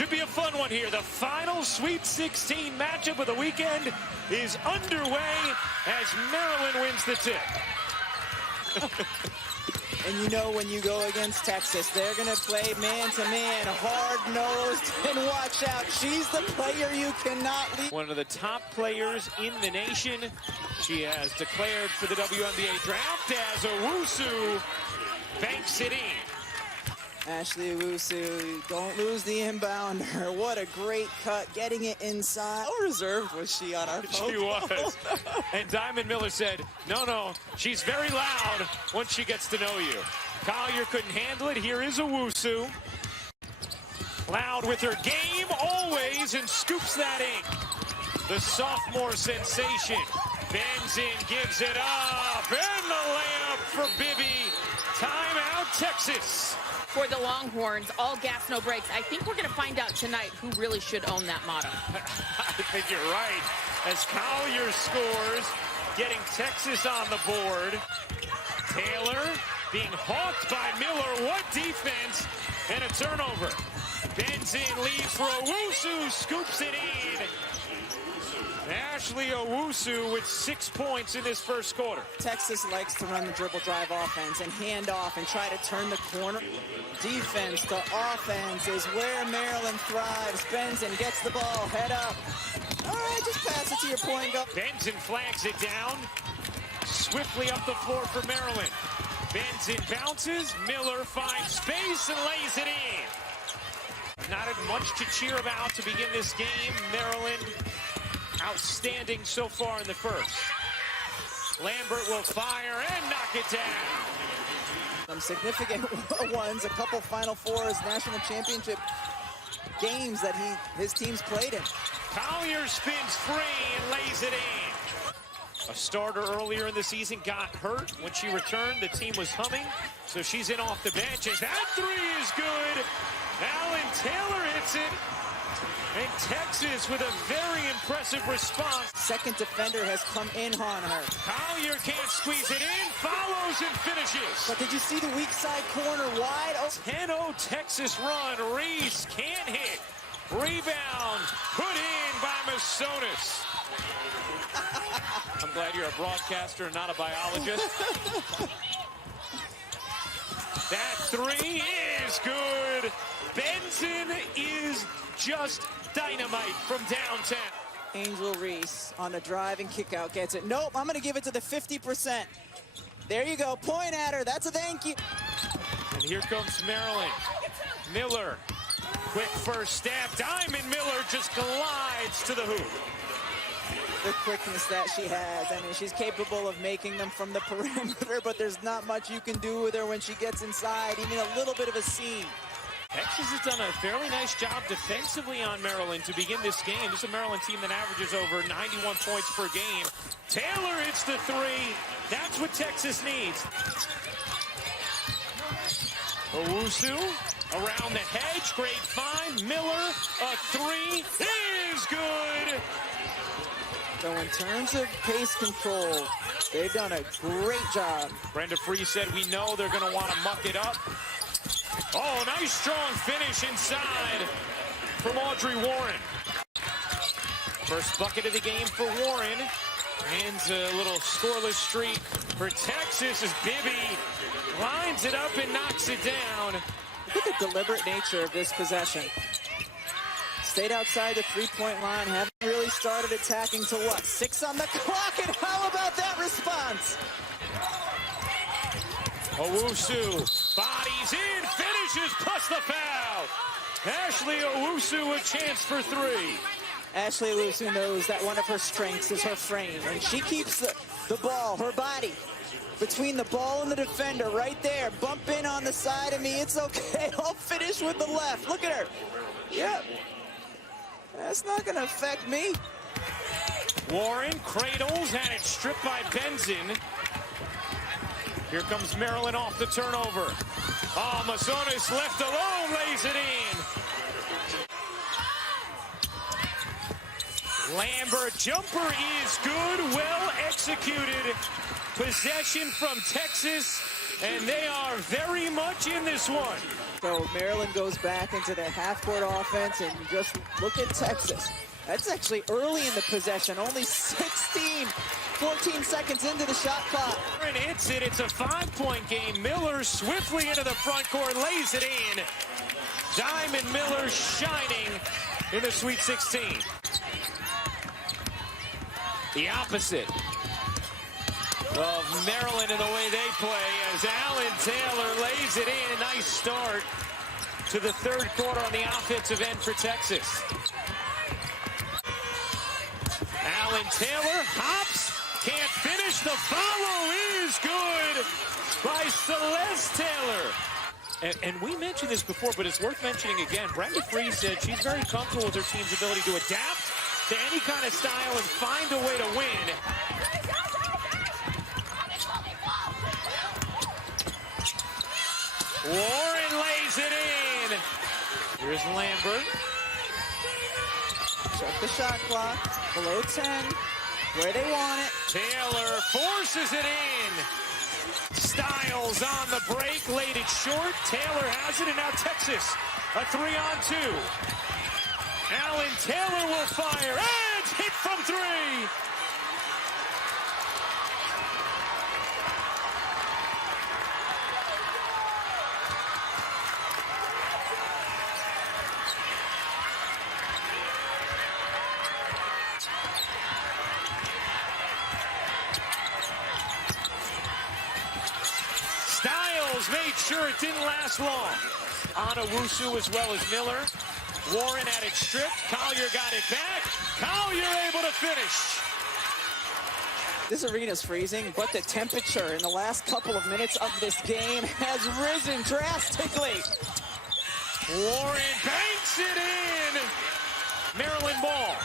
Should be a fun one here. The final Sweet 16 matchup of the weekend is underway as Maryland wins the tip. And you know when you go against Texas, they're going to play man-to-man, hard-nosed, and watch out. She's the player you cannot leave. One of the top players in the nation. She has declared for the WNBA draft as Owusu banks it in. Ashley Owusu, don't lose the inbounder. What a great cut, getting it inside. How reserved was she on our phone? She was. And Diamond Miller said, no, she's very loud once she gets to know you. Collier couldn't handle it. Here is Owusu. Loud with her game always and scoops that in. The sophomore sensation bends in, gives it up, and the layup for Bibby. Timeout, Texas. For the Longhorns, all gas, no brakes. I think we're going to find out tonight who really should own that motto. I think you're right. As Collier scores, getting Texas on the board. Taylor being hawked by Miller. What defense and a turnover. Bends in, leads for Owusu, scoops it in. Ashley Owusu with 6 points in this first quarter. Texas likes to run the dribble drive offense and hand off and try to turn the corner. Defense to offense is where Maryland thrives. Benson gets the ball, head up. All right, just pass it to your point guard. Benson flags it down. Swiftly up the floor for Maryland. Benson bounces. Miller finds space and lays it in. Not much to cheer about to begin this game. Maryland outstanding so far in the first. Lambert will fire and knock it down. Some significant ones, a couple Final Fours, national championship games that his team's played in. Collier spins free and lays it in. A starter earlier in the season got hurt. When she returned, the team was humming, so she's in off the bench. And that three is good. Alan Taylor hits it. And Texas with a very impressive response. Second defender has come in on her. Collier can't squeeze it in, follows and finishes. But did you see the weak side corner wide? 10-0 Texas run. Reese can't hit. Rebound put in by Masonis. I'm glad you're a broadcaster and not a biologist. That three is good. Benson is just dynamite from downtown. Angel Reese on the drive and kick out gets it. Nope, I'm going to give it to the 50%. There you go. Point at her. That's a thank you. And here comes Maryland. Miller. Quick first step. Diamond Miller just glides to the hoop. The quickness that she has. I mean, she's capable of making them from the perimeter, but there's not much you can do with her when she gets inside. Even a little bit of a seam. Texas has done a fairly nice job defensively on Maryland to begin this game. This is a Maryland team that averages over 91 points per game. Taylor hits the three. That's what Texas needs. Owusu around the hedge. Great find. Miller, a three is good. So in terms of pace control, they've done a great job. Brenda Free said we know they're going to want to muck it up. Oh, nice strong finish inside from Audrey Warren. First bucket of the game for Warren. And a little scoreless streak for Texas as Bibby lines it up and knocks it down. Look at the deliberate nature of this possession. Stayed outside the three-point line, haven't really started attacking till what? 6 on the clock, and how about that response? Owusu bodies in, finishes, plus the foul. Ashley Owusu a chance for three. Ashley Owusu knows that one of her strengths is her frame, and she keeps the ball, her body, between the ball and the defender right there. Bump in on the side of me, it's okay. I'll finish with the left. Look at her. Yep. That's not going to affect me. Warren cradles, had it stripped by Benson. Here comes Maryland off the turnover. Oh, Masonis left alone, lays it in. Lambert jumper is good, well executed. Possession from Texas, and they are very much in this one. So Maryland goes back into their half-court offense, and just look at Texas. That's actually early in the possession, only 14 seconds into the shot clock. And hits it, it's a 5-point game. Miller swiftly into the front court, lays it in. Diamond Miller shining in the Sweet 16. The opposite of Maryland in the way they play as Alan Taylor lays it in. Nice start to the third quarter on the offensive end for Texas. Alan Taylor hops, can't finish. The follow is good by Celeste Taylor. And we mentioned this before, but it's worth mentioning again. Brenda Free said she's very comfortable with her team's ability to adapt to any kind of style and find a way to win. Warren lays it in. Here's Lambert. Check the shot clock. Below 10. Where they want it. Taylor forces it in. Styles on the break. Laid it short. Taylor has it, and now Texas. A 3-on-2. Alan Taylor will fire. And hit from 3. Styles made sure it didn't last long. Onowusu as well as Miller. Warren had it stripped. Collier got it back. Collier able to finish. This arena's freezing, but the temperature in the last couple of minutes of this game has risen drastically. Warren banks it in. Maryland ball.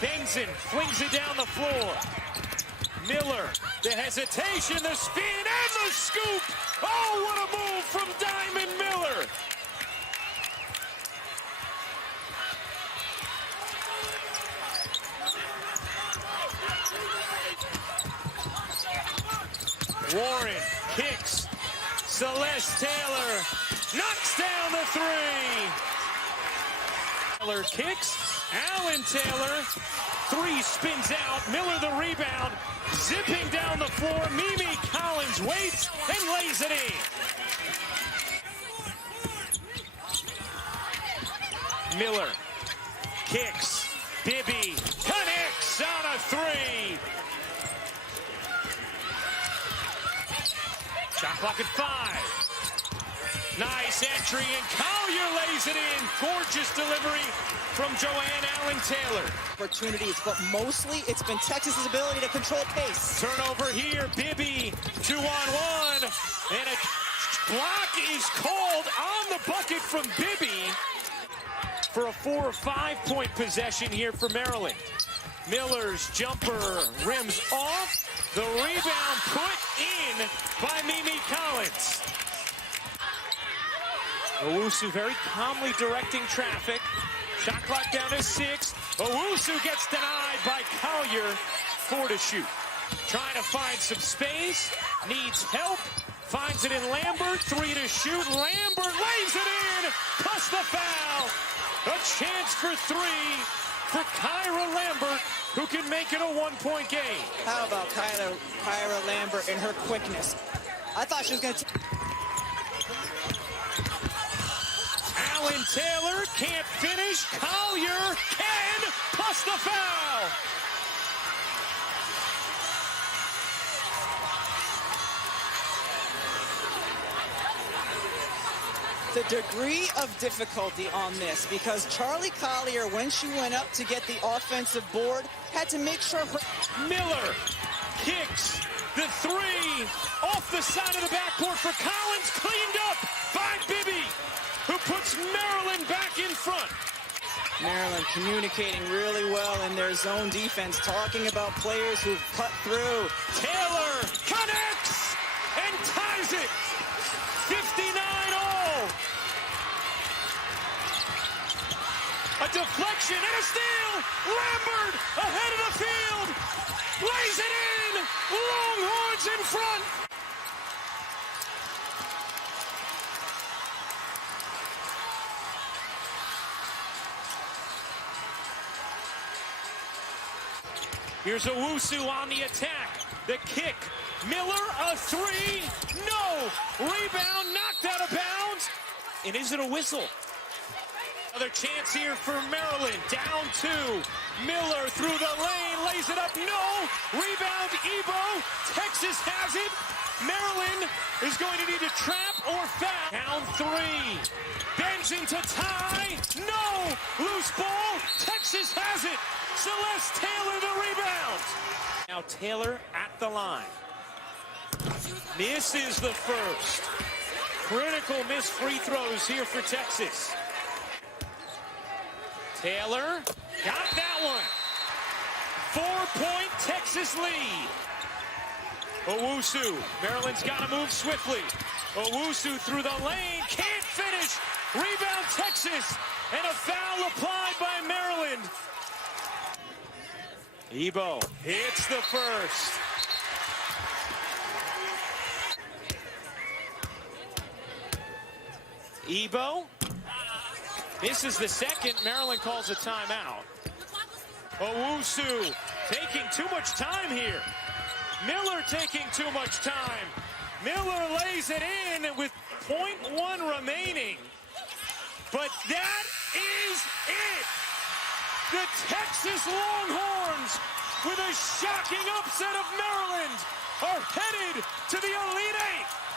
Bengtson flings it down the floor. Miller, the hesitation, the spin, and the scoop. Oh, what a move from Diamond Miller. Warren kicks. Celeste Taylor knocks down the 3. Taylor kicks. Alan Taylor. 3 spins out. Miller the rebound. Zipping down the floor. Mimi Collins waits and lays it in. Miller kicks. Bibby connects on a 3. Shot clock at 5. Nice entry, and Collier lays it in. Gorgeous delivery from Joanne Allen Taylor. Opportunities, but mostly it's been Texas's ability to control pace. Turnover here, Bibby, 2-on-1, and a block is called on the bucket from Bibby for a 4 or 5 point possession here for Maryland. Miller's jumper rims off. The rebound put in by Mimi Collins. Owusu very calmly directing traffic. Shot clock down to 6. Owusu gets denied by Collier. 4 to shoot. Trying to find some space. Needs help. Finds it in Lambert. 3 to shoot. Lambert lays it in. Plus the foul. A chance for 3 for Kyra Lambert, who can make it a 1-point game. How about Kyra Lambert and her quickness? I thought she was going to... Alan Taylor can't finish. Collier can, plus the foul. The degree of difficulty on this, because Charli Collier, when she went up to get the offensive board, had to make sure her... Miller kicks the 3 off the side of the backboard for Collins, cleaned up by Bibby, who puts Maryland back in front. Maryland communicating really well in their zone defense, talking about players who've cut through. Taylor connects and ties it. 59-all. A deflection and a steal. Lambert ahead of the field. Lays it in. Longhorns in front. Here's Owusu on the attack. The kick. Miller, a three. No! Rebound, knocked out of bounds. And is it a whistle? Another chance here for Maryland. Down two. Miller through the lane, lays it up. No! Rebound, Ebo. Texas has it. Maryland is going to need a trap or foul. Down three. Benzing to tie. No! Loose ball. Texas has it. Celeste Taylor the rebound. Now Taylor at the line. Misses the first. Critical missed free throws here for Texas. Taylor got that one. 4-point Texas lead. Owusu. Maryland's got to move swiftly. Owusu through the lane. Can't finish. Rebound Texas. And a foul applied by Maryland. Ebo hits the first. Ebo misses the second. Maryland calls a timeout. Owusu taking too much time here. Miller taking too much time. Miller lays it in with 0.1 remaining. But that is it. The Texas Longhorns, with a shocking upset of Maryland, are headed to the Elite Eight.